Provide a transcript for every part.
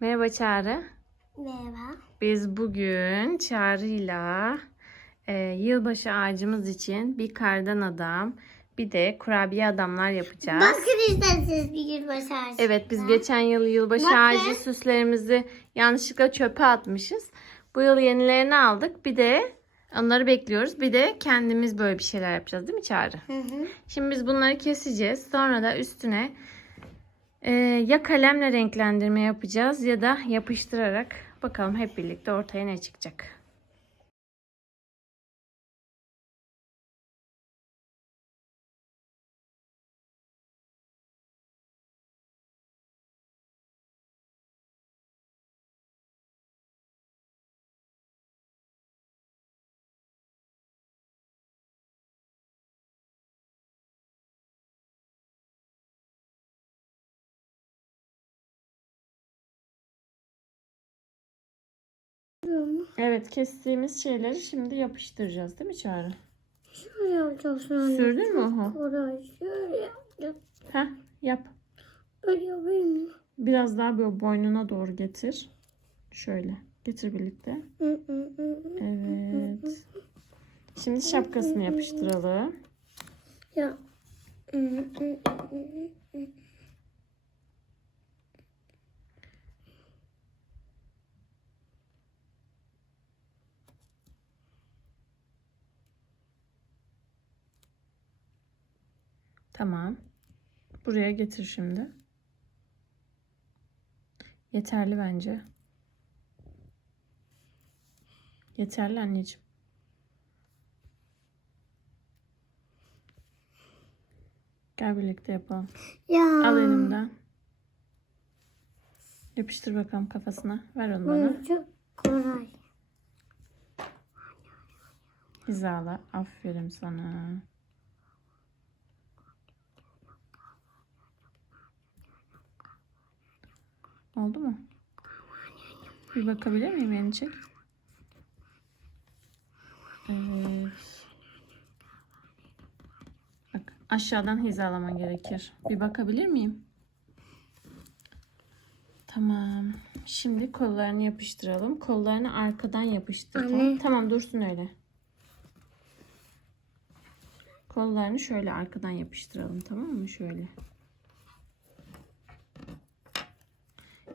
Merhaba Çağrı. Merhaba. Biz bugün Çağrı'yla e, yılbaşı ağacımız için bir kardan adam, bir de kurabiye adamlar yapacağız. Bakın isterseniz bir gün başarsınız. Evet biz geçen yıl yılbaşı Bakın. ağacı süslerimizi yanlışlıkla çöpe atmışız. Bu yıl yenilerini aldık. Bir de onları bekliyoruz. Bir de kendimiz böyle bir şeyler yapacağız değil mi Çağrı? Hı hı. Şimdi biz bunları keseceğiz. Sonra da üstüne e, ya kalemle renklendirme yapacağız ya da yapıştırarak bakalım hep birlikte ortaya ne çıkacak. Evet kestiğimiz şeyleri şimdi yapıştıracağız değil mi Çağrı? Şöyle yapacaksın. Sürdün mü oho? Oraya şöyle yapacağım. Heh yap. Öyle yapayım mı? Biraz daha böyle boynuna doğru getir. Şöyle getir birlikte. Hı hı hı hı. Evet. Şimdi şapkasını yapıştıralım. Ya. Hı hı hı hı hı. Tamam. Buraya getir şimdi. Yeterli bence. Yeterli anneciğim. Gel birlikte yapalım. Ya. Al elimden. Yapıştır bakalım kafasına. Ver onu bana. Çok kolay. Hizala. Aferin sana. Oldu mu? Bir bakabilir miyim elini çek? Evet. Bak aşağıdan hizalaman gerekir. Bir bakabilir miyim? Tamam. Şimdi kollarını yapıştıralım. Kollarını arkadan yapıştır. Tamam. Anne. Tamam dursun öyle. Kollarını şöyle arkadan yapıştıralım tamam mı? Şöyle.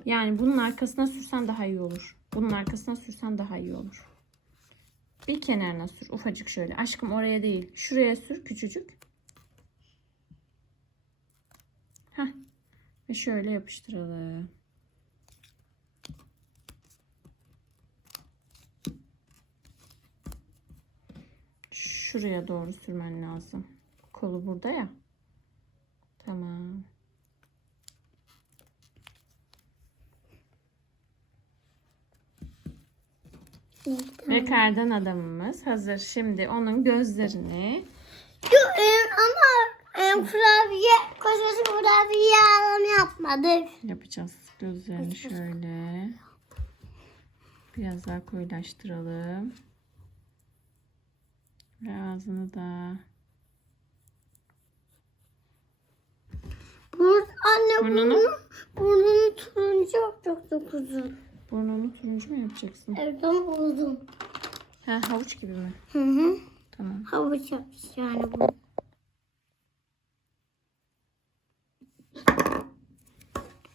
Yani bunun arkasına sürsen daha iyi olur. Bunun arkasına sürsen daha iyi olur. Bir kenarına sür. Ufacık şöyle. Aşkım oraya değil. Şuraya sür küçücük. Heh. Ve şöyle yapıştıralım. Şuraya doğru sürmen lazım. Kolu burada ya. Tamam. Ve kardan adamımız hazır. Şimdi onun gözlerini Şu em, ama em, kurabiye, koşması kurabiye alalım yapmadık. yapacağız. Gözlerini şöyle biraz daha koyulaştıralım. Ve ağzını da Bur anne Burnunu? burnu, burnunu turuncu yapacaktı kuzum. Burnunu turuncu mu yapacaksın? Evet ama buldum. Ha, havuç gibi mi? Hı hı. Tamam. Havuç yapmış yani bu.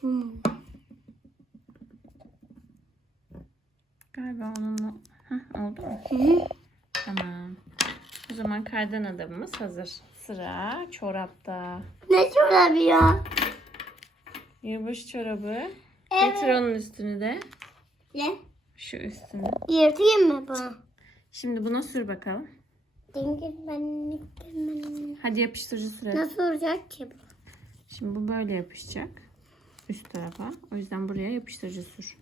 Hmm. Galiba onunla Heh, oldu mu? Hı hı. Tamam. O zaman kardan adamımız hazır. Sıra çorapta. Ne çorabı ya? Yılbaşı çorabı. Evet. Getir onun üstünü de. Ne? Şu üstünü. Yırtayım mı bunu? Şimdi buna sür bakalım. Dingil benlik ben. Hadi yapıştırıcı sürelim. Nasıl olacak ki bu? Şimdi bu böyle yapışacak. Üst tarafa. O yüzden buraya yapıştırıcı sür.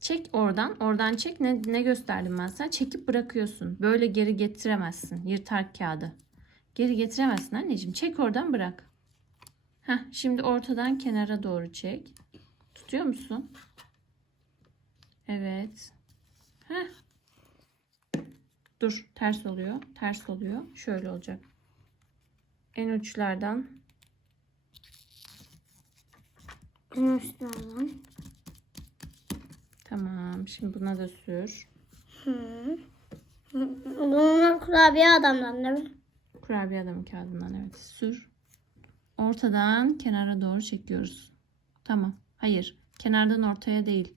Çek oradan. Oradan çek. Ne, ne gösterdim ben sana? Çekip bırakıyorsun. Böyle geri getiremezsin. Yırtar kağıdı. Geri getiremezsin anneciğim. Çek oradan bırak. Heh, şimdi ortadan kenara doğru çek. Tutuyor musun? Evet. Heh. Dur ters oluyor. Ters oluyor. Şöyle olacak. en uçlardan Yunuslardan. tamam. Şimdi buna da sür. Hı. Bunlar kurabiye adamdan değil mi? Kurabiye adamı kağıdından evet sür. Ortadan kenara doğru çekiyoruz. Tamam. Hayır. Kenardan ortaya değil.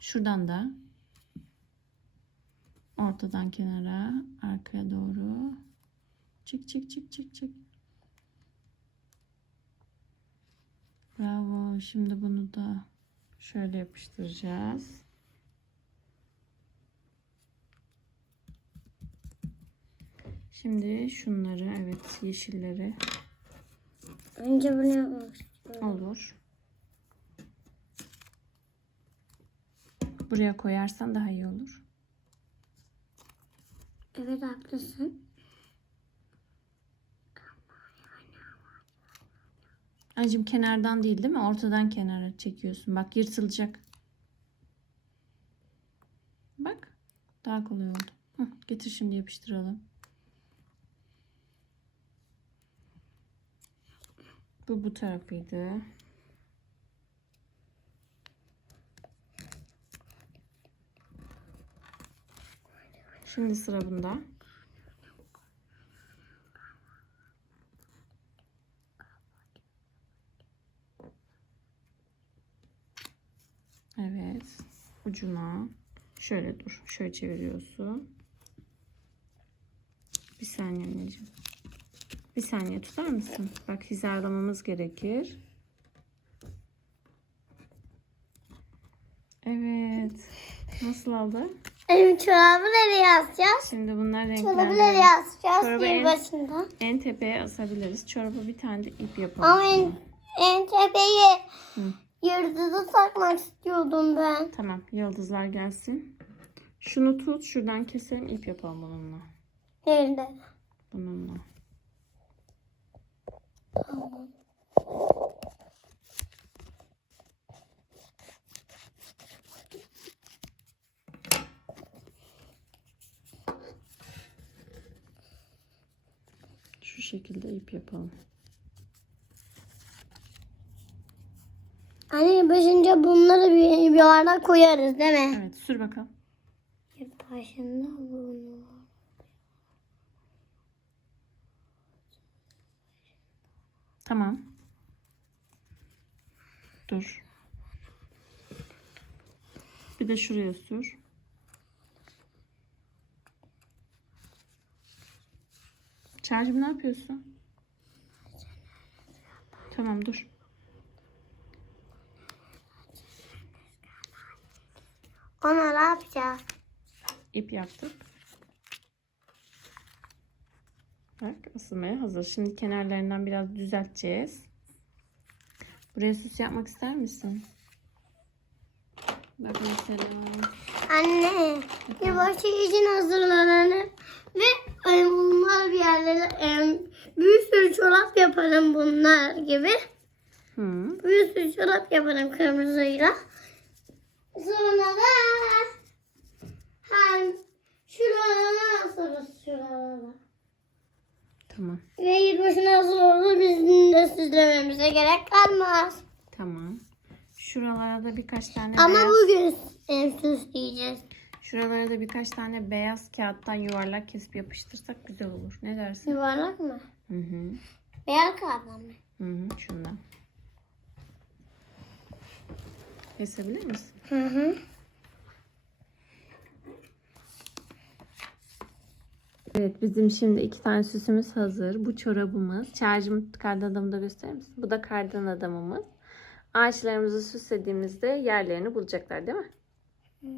Şuradan da ortadan kenara arkaya doğru çık çık çık çık çık. Bravo. Şimdi bunu da şöyle yapıştıracağız. Şimdi şunları evet yeşilleri Önce bunu yapmak istiyorum. olur. Buraya koyarsan daha iyi olur. Evet haklısın. Acım kenardan değil değil mi? Ortadan kenara çekiyorsun. Bak yırtılacak. Bak. Daha kolay oldu. Hı, getir şimdi yapıştıralım. Bu bu tarafıydı. Şimdi sıra bunda. Evet. Ucuna. Şöyle dur. Şöyle çeviriyorsun. Bir saniye anneciğim. Bir saniye tutar mısın? Bak hizalamamız gerekir. Evet. Nasıl oldu? Benim çorabı nereye asacağız? Şimdi bunlar Çorabı nereye renklendirelim. asacağız? Çorabı Bir en- başında. En tepeye asabiliriz. Çoraba bir tane de ip yapalım. Ama en, en tepeye Hı. yıldızı takmak istiyordum ben. Tamam. Yıldızlar gelsin. Şunu tut. Şuradan keselim. ip yapalım bununla. Nerede? Bununla. Tamam. Şu şekilde ip yapalım. Anne başınca bunları bir, bir arada koyarız değil mi? Evet. Sür bakalım. Başında bunu. Tamam. Dur. Bir de şuraya sür. Çağcığım ne yapıyorsun? Tamam dur. Ona ne yapacağız? İp yaptık. Bak ısınmaya hazır. Şimdi kenarlarından biraz düzelteceğiz. Buraya süs yapmak ister misin? Bak mesela. Anne, yılbaşı için hazırlanalım ve bunlar bir yerlere bir sürü çorap yaparım bunlar gibi. Hı. Bir sürü çorap yaparım kırmızıyla. Sonra da hem şuralara asarız şuralara. Tamam. Ve yılbaşına hazır olur bizim de süslememize gerek kalmaz. Tamam. Şuralara da birkaç tane Ama beyaz, bugün e, süsleyeceğiz. şuralara da birkaç tane beyaz kağıttan yuvarlak kesip yapıştırsak güzel olur. Ne dersin? Yuvarlak mı? Hı hı. Beyaz kağıttan mı? Hı hı. Şundan. Kesebilir misin? Hı hı. Evet bizim şimdi iki tane süsümüz hazır. Bu çorabımız. Çağrıcım kardan adamı da gösterir misin? Bu da kardan adamımız. Ağaçlarımızı süslediğimizde yerlerini bulacaklar değil mi? Hı.